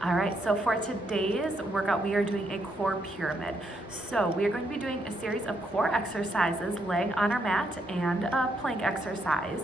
All right, so for today's workout, we are doing a core pyramid. So we are going to be doing a series of core exercises, laying on our mat and a plank exercise.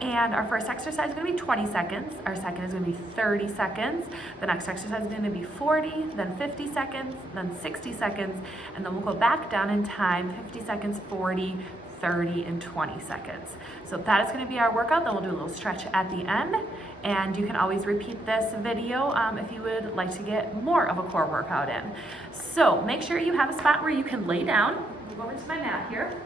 And our first exercise is going to be 20 seconds. Our second is going to be 30 seconds. The next exercise is going to be 40, then 50 seconds, then 60 seconds, and then we'll go back down in time, 50 seconds, 40, 30, and 20 seconds. So that is going to be our workout. Then we'll do a little stretch at the end. And you can always repeat this video if you would like to get more of a core workout in. So make sure you have a spot where you can lay down. We'll go over to my mat here.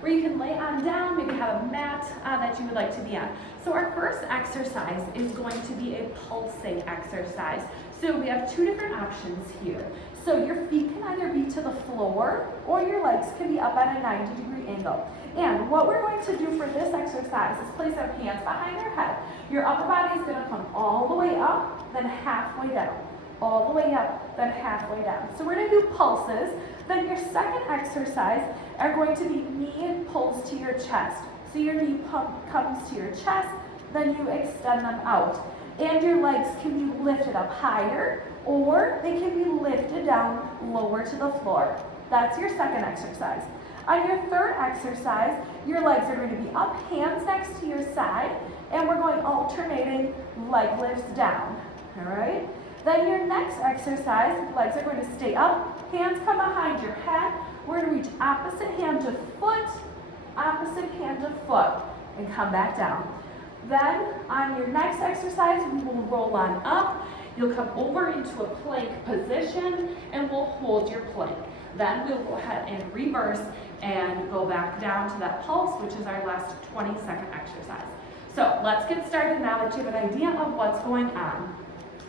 Where you can lay on down, maybe have a mat that you would like to be on. So our first exercise is going to be a pulsing exercise. So we have two different options here. So your feet can either be to the floor or your legs can be up at a 90-degree angle. And what we're going to do for this exercise is place our hands behind your head. Your upper body is going to come all the way up, then halfway down. All the way up, then halfway down. So we're going to do pulses. Then your second exercise are going to be knee pulls to your chest. So your knee comes to your chest, then you extend them out. And your legs can be lifted up higher, or they can be lifted down lower to the floor. That's your second exercise. On your third exercise, your legs are going to be up, hands next to your side, and we're going alternating leg lifts down. All right? Then your next exercise, legs are going to stay up, hands come behind your head. We're going to reach opposite hand to foot, and come back down. Then on your next exercise, we will roll on up. You'll come over into a plank position and we'll hold your plank. Then we'll go ahead and reverse and go back down to that pulse, which is our last 20-second exercise. So let's get started now that you have an idea of what's going on.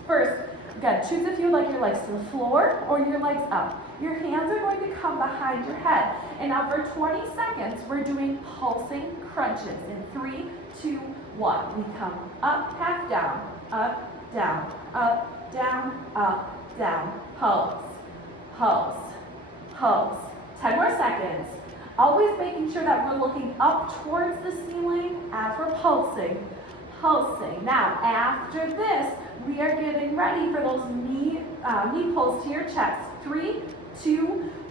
First, again, choose if you would like your legs to the floor or your legs up. Your hands are going to come behind your head. And now for 20 seconds, we're doing pulsing crunches in 3, 2, 1. We come up, half down, up, down, up, down, up, down. Pulse, pulse, pulse. 10 more seconds. Always making sure that we're looking up towards the ceiling as we're pulsing. Pulsing. Now, after this, we are getting ready for those knee pulls to your chest. 3, 2,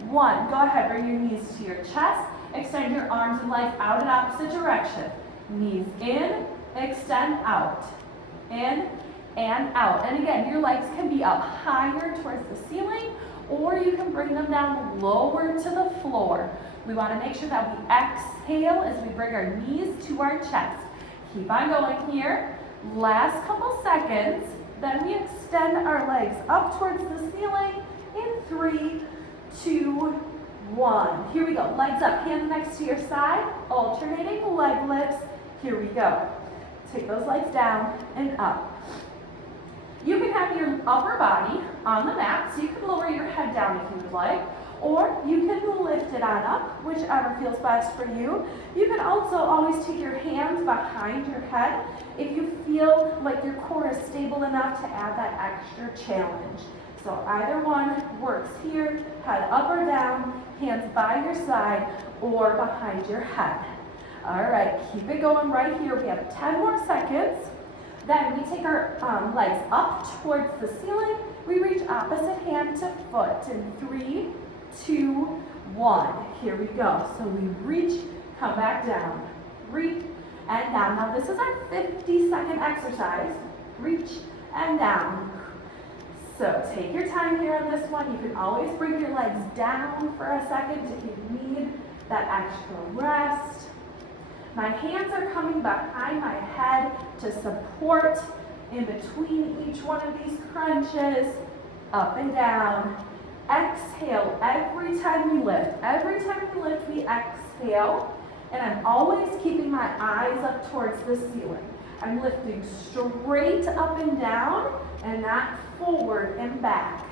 1. Go ahead, bring your knees to your chest. Extend your arms and legs out in opposite direction. Knees in, extend out. In and out. And again, your legs can be up higher towards the ceiling, or you can bring them down lower to the floor. We want to make sure that we exhale as we bring our knees to our chest. Keep on going here. Last couple seconds. Then we extend our legs up towards the ceiling in 3, 2, 1. Here we go. Legs up, hands next to your side, alternating leg lifts. Here we go. Take those legs down and up. You can have your upper body on the mat, so you can lower your head down if you would like, or you can lift it on up, whichever feels best for you. You can also always take your hands behind your head if you feel like your core is stable enough to add that extra challenge. So either one works here, head up or down, hands by your side or behind your head. All right, keep it going right here. We have 10 more seconds. Then we take our legs up towards the ceiling. We reach opposite hand to foot in 3, 2, 1. Here we go. So we reach, come back down, reach, and down. Now this is our 50-second exercise. Reach and down. So take your time here on this one. You can always bring your legs down for a second if you need that extra rest. My hands are coming behind my head to support in between each one of these crunches. Up and down. Exhale every time we lift. Every time we lift, we exhale. And I'm always keeping my eyes up towards the ceiling. I'm lifting straight up and down and not forward and back.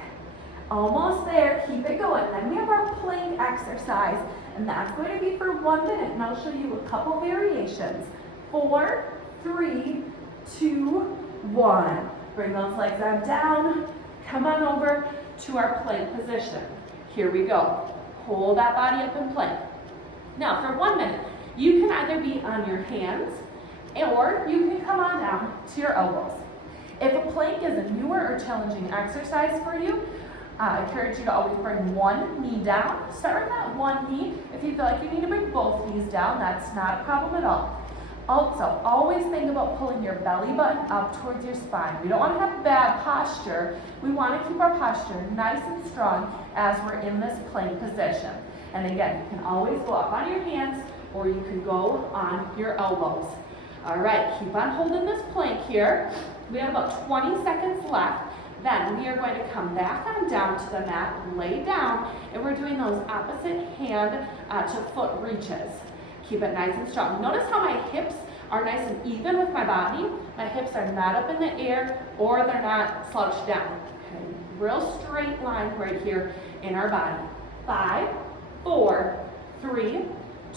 Almost there. Keep it going. Then we have our plank exercise. And that's going to be for 1 minute. And I'll show you a couple variations. 4, 3, 2, 1. Bring those legs on down. Come on over to our plank position. Here we go. Hold that body up in plank. Now for 1 minute, you can either be on your hands or you can come on down to your elbows. If a plank is a newer or challenging exercise for you, I encourage you to always bring one knee down. Start with that one knee. If you feel like you need to bring both knees down, that's not a problem at all. Also, always think about pulling your belly button up towards your spine. We don't want to have bad posture. We want to keep our posture nice and strong as we're in this plank position. And again, you can always go up on your hands or you can go on your elbows. All right, keep on holding this plank here. We have about 20 seconds left. Then we are going to come back on down to the mat, lay down, and we're doing those opposite hand to foot reaches. Keep it nice and strong. Notice how my hips are nice and even with my body. My hips are not up in the air or they're not slouched down. Okay. Real straight line right here in our body. 5, 4, 3,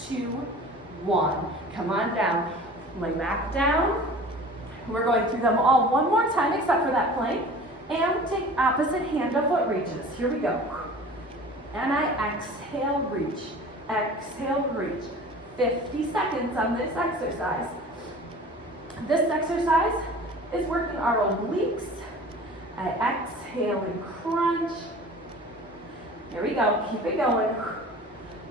2, 1. Come on down. Lay back down. We're going through them all one more time except for that plank. And take opposite hand to foot reaches. Here we go. And I exhale, reach. Exhale, reach. 50 seconds on this exercise. This exercise is working our obliques. I exhale and crunch. Here we go. Keep it going.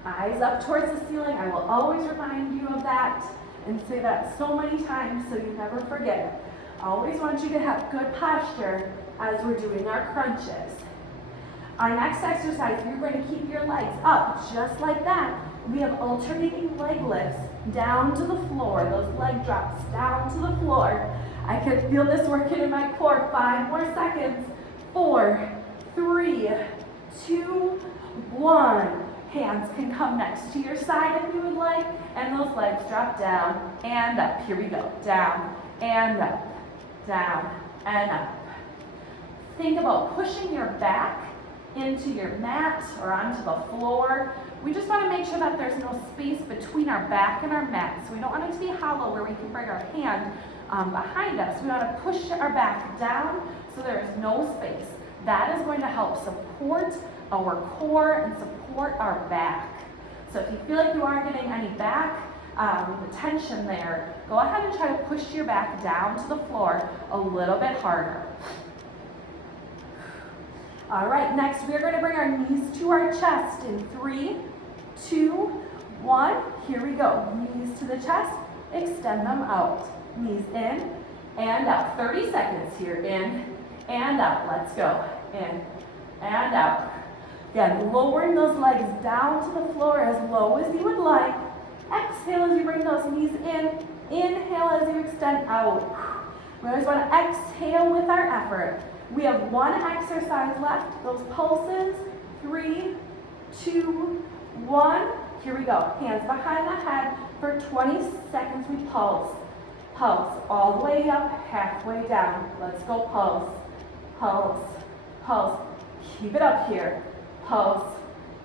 Eyes up towards the ceiling. I will always remind you of that and say that so many times so you never forget it. I always want you to have good posture as we're doing our crunches. Our next exercise, you're going to keep your legs up just like that. We have alternating leg lifts down to the floor. Those leg drops down to the floor. I can feel this working in my core. 5 more seconds. 4, 3, 2, 1. Hands can come next to your side if you would like, and those legs drop down and up. Here we go. Down and up. Down and up. Think about pushing your back into your mat or onto the floor. We just want to make sure that there's no space between our back and our mat. So we don't want it to be hollow where we can bring our hand behind us. We want to push our back down so there is no space. That is going to help support our core and support our back. So if you feel like you aren't getting any back tension there, go ahead and try to push your back down to the floor a little bit harder. All right, next we are going to bring our knees to our chest in 3, 2, 1. Here we go. Knees to the chest, extend them out. Knees in and out. 30 seconds here. In and out. Let's go. In and out. Again, lowering those legs down to the floor as low as you would like. Exhale as you bring those knees in. Inhale as you extend out. We always want to exhale with our effort. We have one exercise left. Those pulses. 3, 2, 1. Here we go. Hands behind the head. For 20 seconds we pulse. Pulse all the way up, halfway down. Let's go pulse. Pulse. Pulse. Keep it up here. Pulse.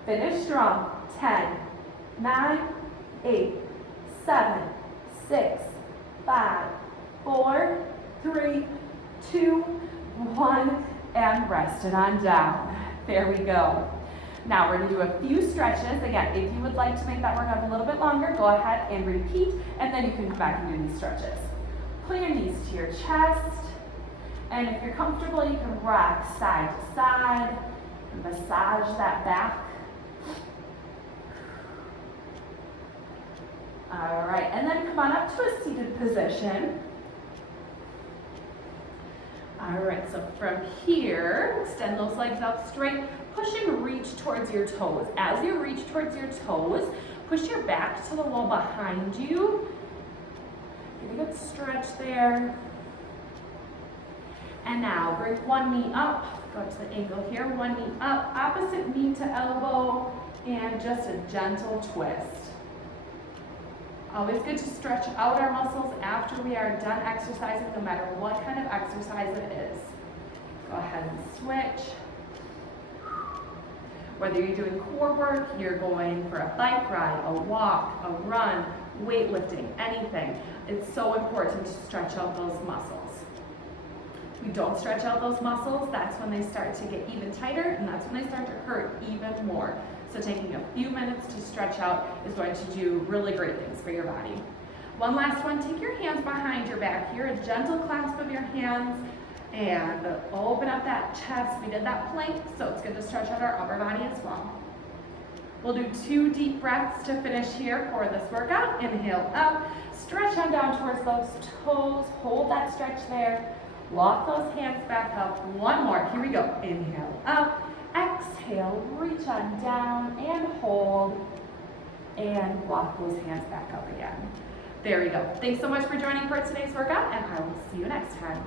Finish strong. 10, 9, 8, 7, 6, 5, 4, 3, 2, 1, and rest it on down. There we go. Now we're going to do a few stretches. Again, if you would like to make that workout a little bit longer, go ahead and repeat, and then you can come back and do these stretches. Pull your knees to your chest, and if you're comfortable, you can rock side to side, and massage that back. All right, and then come on up to a seated position. All right, so from here, extend those legs out straight. Push and reach towards your toes. As you reach towards your toes, push your back to the wall behind you. Get a good stretch there. And now bring one knee up. Go to the angle here. One knee up, opposite knee to elbow, and just a gentle twist. Always good to stretch out our muscles after we are done exercising, no matter what kind of exercise it is. Go ahead and switch. Whether you're doing core work, you're going for a bike ride, a walk, a run, weightlifting, anything, it's so important to stretch out those muscles. If you don't stretch out those muscles, that's when they start to get even tighter, and that's when they start to hurt even more. So taking a few minutes to stretch out is going to do really great things for your body. One last one, take your hands behind your back here, a gentle clasp of your hands, And open up that chest. We did that plank, so it's good to stretch out our upper body as well. We'll do 2 deep breaths to finish here for this workout. Inhale up, stretch on down towards those toes. Hold that stretch there. Walk those hands back up. One more. Here we go. Inhale up. Exhale. Reach on down and hold. And walk those hands back up again. There we go. Thanks so much for joining for today's workout, and I will see you next time.